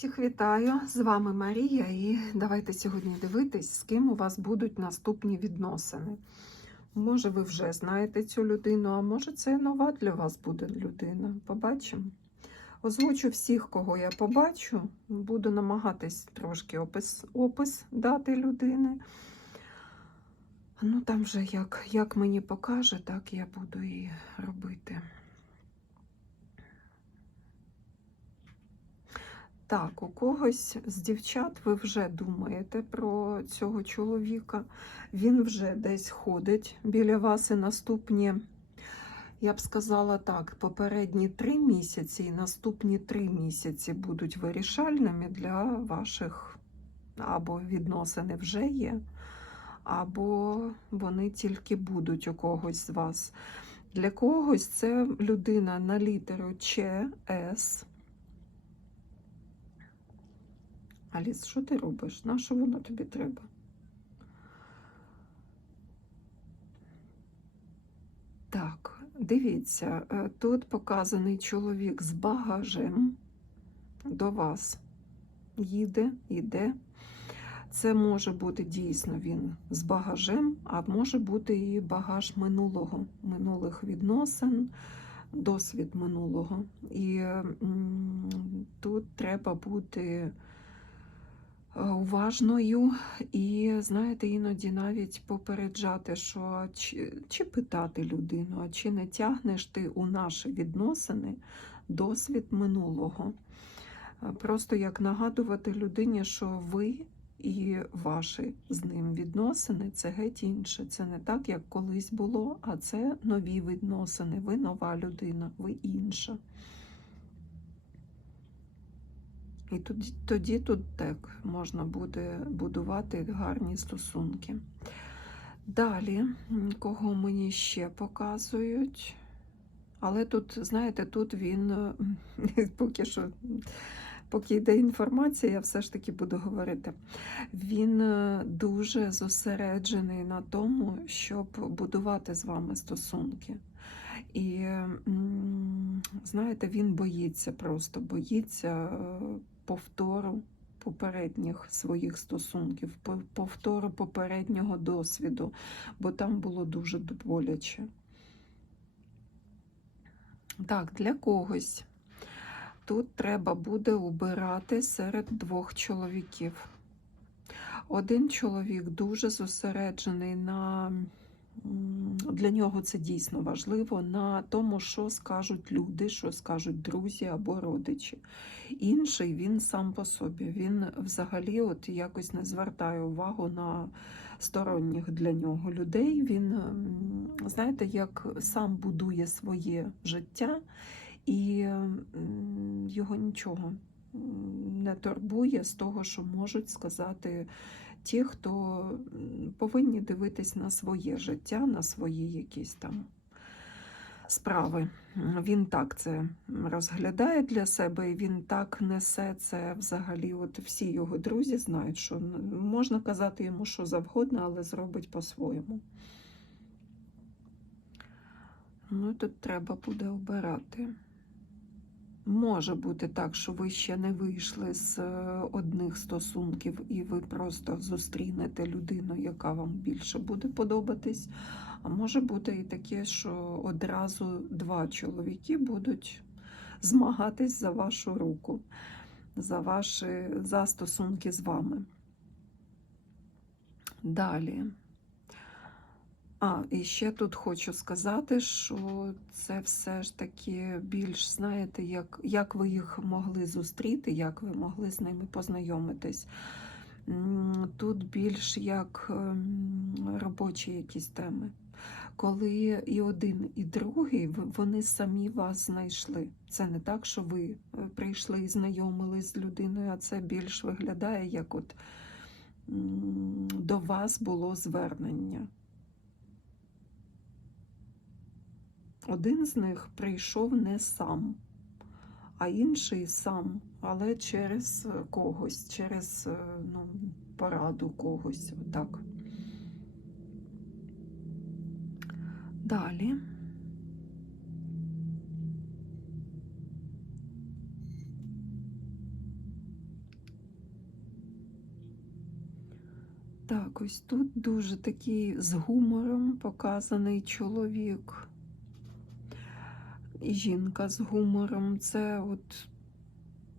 Всіх вітаю! З вами Марія, і давайте сьогодні дивитись, з ким у вас будуть наступні відносини. Може, ви вже знаєте цю людину, а може, це нова для вас буде людина. Побачимо. Озвучу всіх, кого я побачу. Буду намагатись трошки опис, опис дати людини. Ну, там вже як, як мені покаже, так я буду і робити. Так, у когось з дівчат ви вже думаєте про цього чоловіка. Він вже десь ходить біля вас і наступні, я б сказала так, попередні три місяці і наступні три місяці будуть вирішальними для ваших або відносини вже є, або вони тільки будуть у когось з вас. Для когось це людина на літеру Ч, С. Аліс, що ти робиш? На що воно тобі треба? Так, дивіться, е, тут показаний чоловік з багажем до вас. Їде, йде. Це може бути дійсно він з багажем, а може бути і багаж минулого, минулих відносин, досвід минулого. І тут треба бути уважною і, знаєте, іноді навіть попереджати, що чи, чи питати людину, а чи не тягнеш ти у наші відносини досвід минулого. Е, Просто як нагадувати людині, що ви і ваші з ним відносини це геть інше. Це не так, як колись було, а це нові відносини. Ви нова людина, ви інша. І тоді, тоді тут так можна буде будувати гарні стосунки. Далі, кого мені ще показують. Але тут, знаєте, тут він поки що, поки йде інформація, я все ж таки буду говорити. Він е, дуже зосереджений на тому, щоб будувати з вами стосунки. І знаєте, він боїться просто, боїться е, повтору попередніх своїх стосунків, повтору попереднього досвіду, бо там було дуже боляче. Так, для когось тут треба буде обирати серед двох чоловіків. Один чоловік дуже зосереджений на для нього це дійсно важливо на тому, що скажуть люди, що скажуть друзі або родичі. Інший він сам по собі. Він взагалі от якось не звертає увагу на сторонніх для нього людей. Він, знаєте, як сам будує своє життя, і його нічого не турбує з того, що можуть сказати ті, хто повинні дивитись на своє життя, на свої якісь там справи. Він так це розглядає для себе, і він так несе це взагалі. От всі його друзі знають, що можна казати йому що завгодно, але зробить по-своєму. Ну, тут треба буде обирати. Може бути так, що ви ще не вийшли з е, одних стосунків, і ви просто зустрінете людину, яка вам більше буде подобатись. А може бути і таке, що одразу два чоловіки будуть змагатись за вашу руку, за ваші за стосунки з вами. Далі. А, і ще тут хочу сказати, що це все ж таки більш, знаєте, як, як ви їх могли зустріти, як ви могли з ними познайомитись. Тут більш як ем, робочі якісь теми. Коли і один, і другий, вони самі вас знайшли. Це не так, що ви е, прийшли і знайомились з людиною, а це більш виглядає, як от до вас було звернення. Один з них прийшов не сам, а інший сам, але через когось, через е, ну, пораду когось. Отак. Далі. Так, ось тут дуже такий з гумором показаний чоловік і жінка з гумором. Це от,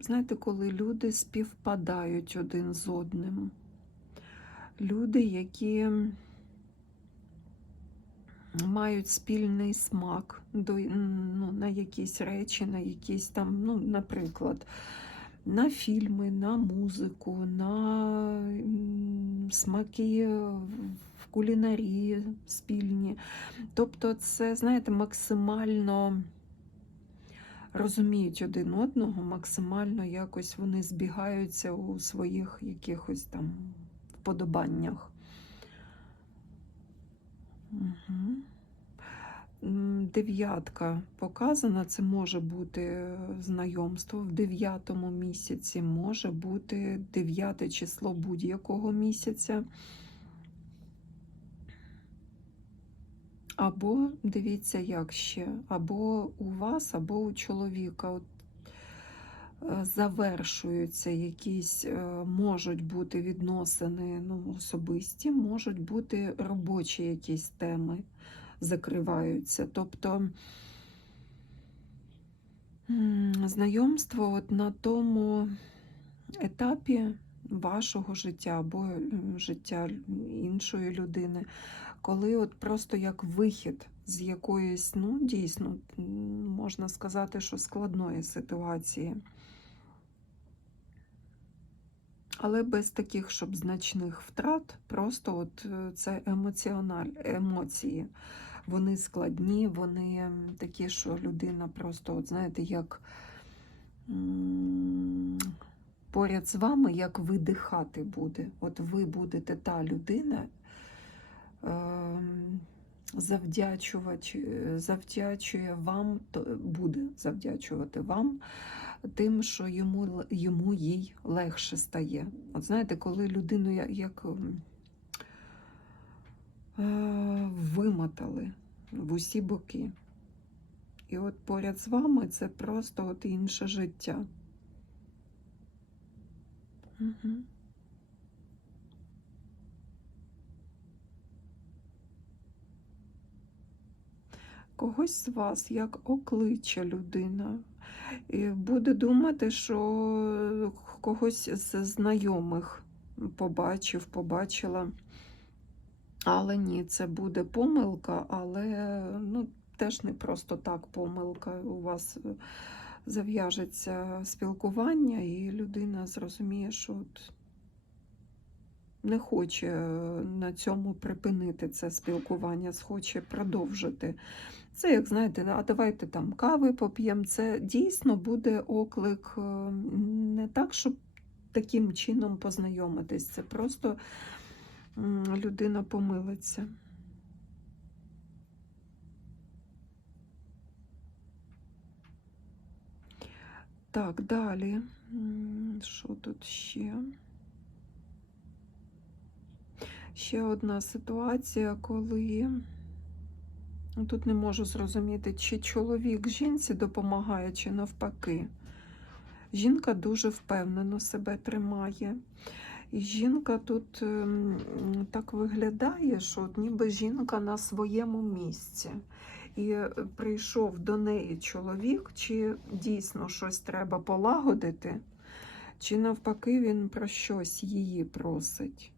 знаєте, коли люди співпадають один з одним. Люди, які мають спільний смак до, ну, на якісь речі, на якісь там, ну, наприклад, на фільми, на музику, на смаки в кулінарії спільні. Тобто, це, знаєте, максимально розуміють один одного, максимально якось вони збігаються у своїх якихось там вподобаннях. Угу. Дев'ятка показана, це може бути знайомство в дев'ятому місяці, може бути дев'яте число будь-якого місяця. Або дивіться, як ще, або у вас, або у чоловіка. От, е, завершуються якісь, е, можуть бути відносини ну, особисті, можуть бути робочі якісь теми закриваються. Тобто знайомство от на тому етапі вашого життя або життя іншої людини, коли от просто як вихід з якоїсь, ну, дійсно, можна сказати, що складної ситуації. Але без таких, щоб значних втрат, просто от е, це емоціональ, емоції. Вони складні, вони такі, що людина просто, от знаєте, як поряд з вами, як видихати буде. От ви будете та людина, завдячує вам, буде завдячувати вам тим, що йому, йому їй легше стає. От знаєте, коли людину як е, вимотали в усі боки. І от поряд з вами це просто от інше життя. Угу. Когось з вас як окличе людина. І буде думати, що когось з знайомих побачив, побачила. Але ні, це буде помилка, але ну, теж не просто так помилка. У вас зав'яжеться спілкування, і людина зрозуміє, що от не хоче е, на цьому припинити це спілкування, схоче продовжити. Це, як знаєте, а давайте там кави поп'ємо. Це дійсно буде оклик е, не так, щоб таким чином познайомитись. Це просто людина помилиться. Так, далі. Що тут ще? Ще одна ситуація, коли ну, тут не можу зрозуміти, чи чоловік жінці допомагає, чи навпаки. Жінка дуже впевнено себе тримає. І жінка тут ем, так виглядає, що ніби жінка на своєму місці. І е, прийшов до неї чоловік, чи дійсно щось треба полагодити, чи навпаки він про щось її просить.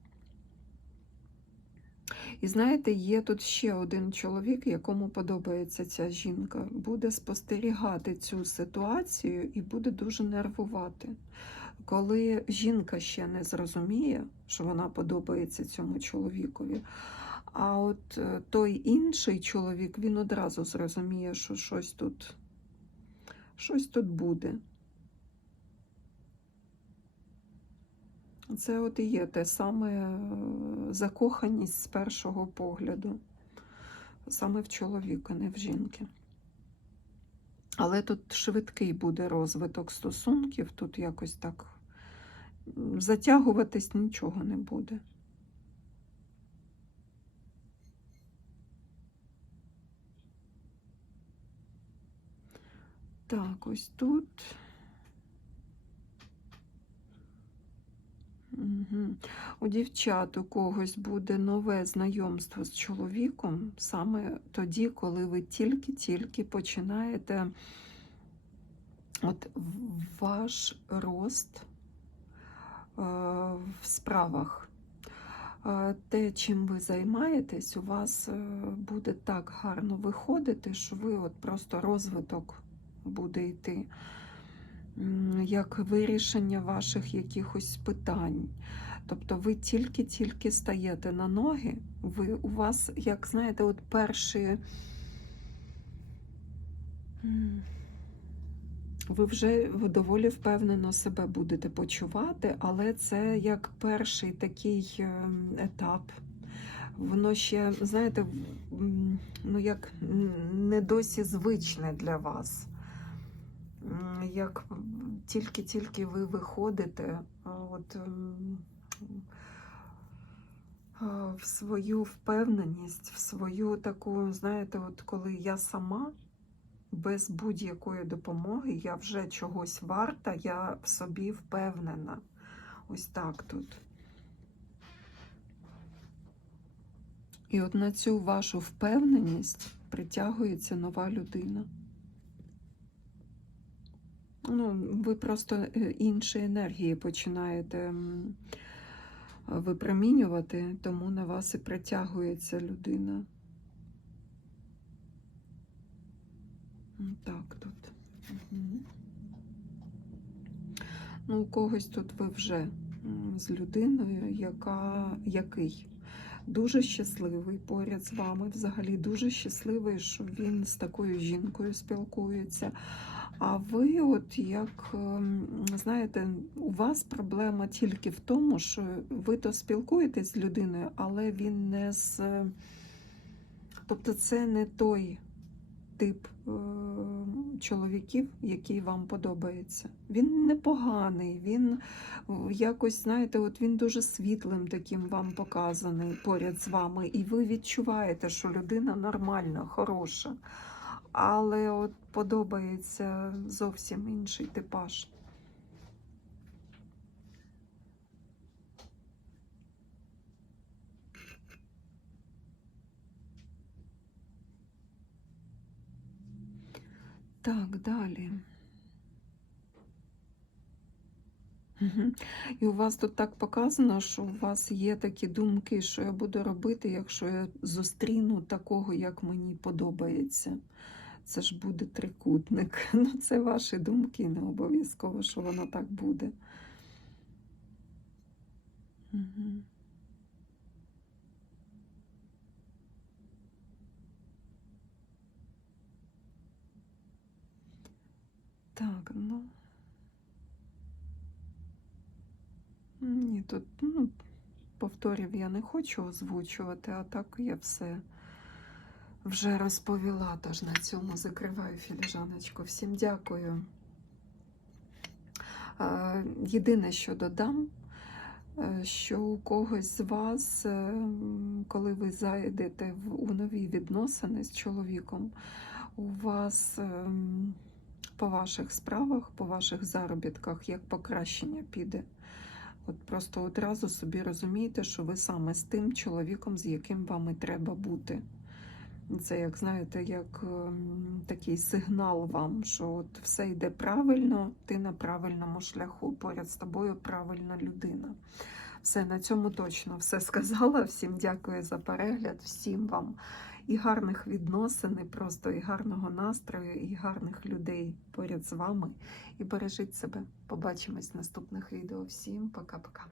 І знаєте, є тут ще один чоловік, якому подобається ця жінка, буде спостерігати цю ситуацію і буде дуже нервувати. Коли жінка ще не зрозуміє, що вона подобається цьому чоловікові, а от е, той інший чоловік, він одразу зрозуміє, що щось тут, щось тут буде. Це от і є те саме е, закоханість з першого погляду, саме в чоловіка, не в жінки. Але тут швидкий буде розвиток стосунків, тут якось так затягуватись нічого не буде. Так, ось тут. Угу. У дівчат у когось буде нове знайомство з чоловіком саме тоді, коли ви тільки-тільки починаєте от ваш рост е, в справах. Е, Те, чим ви займаєтесь, у вас е, буде так гарно виходити, що ви от просто розвиток буде йти, як вирішення ваших якихось питань. Тобто ви тільки-тільки стаєте на ноги, ви, у вас, як знаєте, от перші. Ви вже доволі впевнено себе будете почувати, але це як перший такий ем, етап. Воно ще, знаєте, ну як не досі звичне для вас. Як тільки-тільки ви виходите от, ем, в свою впевненість, в свою таку, знаєте, от коли я сама без будь-якої допомоги, я вже чогось варта, я в собі впевнена. Ось так тут. І от на цю вашу впевненість притягується нова людина. Ну, ви просто е, інші енергії починаєте випромінювати, тому на вас і притягується людина. Так, тут. Мгм. Ну, у когось тут ви вже з людиною, яка, який дуже щасливий поряд з вами, взагалі дуже щасливий, що він з такою жінкою спілкується. А ви, от як ем, знаєте, у вас проблема тільки в тому, що ви то спілкуєтесь з людиною, але він не з. Тобто, це не той тип е, чоловіків, який вам подобається. Він непоганий, він е, якось, знаєте, от він дуже світлим таким вам показаний поряд з вами, і ви відчуваєте, що людина нормальна, хороша. Але от подобається зовсім інший типаж. Так, далі. І у вас тут так показано, що у вас є такі думки, що я буду робити, якщо я зустріну такого, як мені подобається. Це ж буде трикутник. Ну, це ваші думки, не обов'язково, що воно так буде. Так, ну. Ні, тут ну, повторів я не хочу озвучувати, а так я все вже розповіла, тож на цьому закриваю філіжаночку. Всім дякую. Е, Єдине, що додам, е, що у когось з вас, е, коли ви зайдете у нові відносини з чоловіком, у вас по ваших справах, по ваших заробітках як покращення піде. От просто одразу собі розумієте, що ви саме з тим чоловіком, з яким вам і треба бути. Це, як знаєте, як ем, такий сигнал вам, що от все йде правильно, ти на правильному шляху, поряд з тобою правильна людина. Все, на цьому точно все сказала. Всім дякую за перегляд, всім вам і гарних відносин, і просто і гарного настрою, і гарних людей поряд з вами. І бережіть себе. Побачимось в наступних відео. Всім пока-пока.